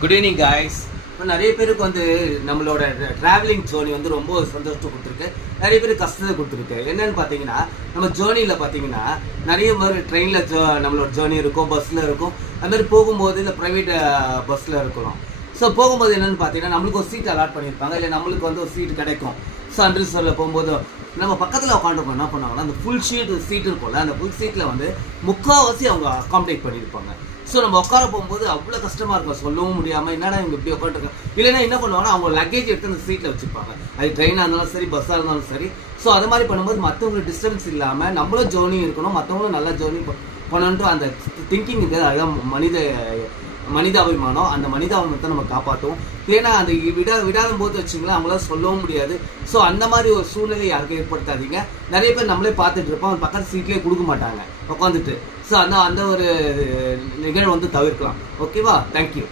Good evening guys. இப்போ நிறைய பேருக்கு வந்து நம்மளோட ட்ராவலிங் ஜேர்னி வந்து ரொம்ப சந்தோஷத்தை கொடுத்துருக்கு, நிறைய பேருக்கு கஷ்டத்தை கொடுத்துருக்கு. என்னன்னு பார்த்தீங்கன்னா, நம்ம ஜேர்னியில் பார்த்தீங்கன்னா நிறைய மாதிரி ட்ரெயினில் நம்மளோட ஜேர்னி இருக்கும், பஸ்ஸில் இருக்கும். அது மாதிரி போகும்போது இல்லை ப்ரைவேட் பஸ்ஸில் இருக்கலாம். ஸோ போகும்போது என்னென்னு பார்த்தீங்கன்னா நம்மளுக்கு ஒரு சீட் அலாட் பண்ணியிருப்பாங்க, இல்லை நம்மளுக்கு வந்து ஒரு சீட் கிடைக்கும். ஸோ அம்ரித்சரில் போகும்போது நம்ம பக்கத்தில் உட்காந்துருக்கோம், என்ன பண்ணுவாங்கன்னா அந்த ஃபுல் சீட் இருக்கும்ல, அந்த ஃபுல் சீட்டில் வந்து முக்கால்வாசி அவங்க அகாமடேட் பண்ணியிருப்பாங்க. ஸோ நம்ம உட்கார போகும்போது அவ்வளோ கஷ்டமாக இருக்கும், சொல்லவும் முடியாமல் என்னடா இவங்க இப்படி உட்காந்துருக்கோம். இல்லைன்னா என்ன பண்ணுவாங்கன்னா அவங்க லக்கேஜ் எடுத்து அந்த சீட்டில் வச்சுருப்பாங்க, அது ட்ரெயினாக இருந்தாலும் சரி, பஸ்ஸாக இருந்தாலும் சரி. ஸோ அது மாதிரி பண்ணும்போது மற்றவங்களுக்கு டிஸ்டர்பன்ஸ் இல்லாமல் நம்மளும் ஜேர்னி இருக்கணும், மற்றவங்களும் நல்லா ஜேர்னி பண்ணணுன்ற அந்த திங்கிங் இருக்குது. அதுதான் மனிதாபிமானம். அந்த மனிதாபிமானத்தை நம்ம காப்பாற்றும். ஏன்னா அந்த விடாத போது வச்சுங்களேன் அவங்களால சொல்லவும் முடியாது. ஸோ அந்த மாதிரி ஒரு சூழ்நிலை யாருக்கும் ஏற்படுத்தாதீங்க. நிறைய பேர் நம்மளே பார்த்துட்டு இருப்போம், அவங்க பக்கத்து சீட்லேயே கொடுக்க மாட்டாங்க உட்காந்துட்டு. ஸோ அந்த ஒரு நிகழ்வு வந்து தவிர்க்கலாம். ஓகேவா? தேங்க்யூ.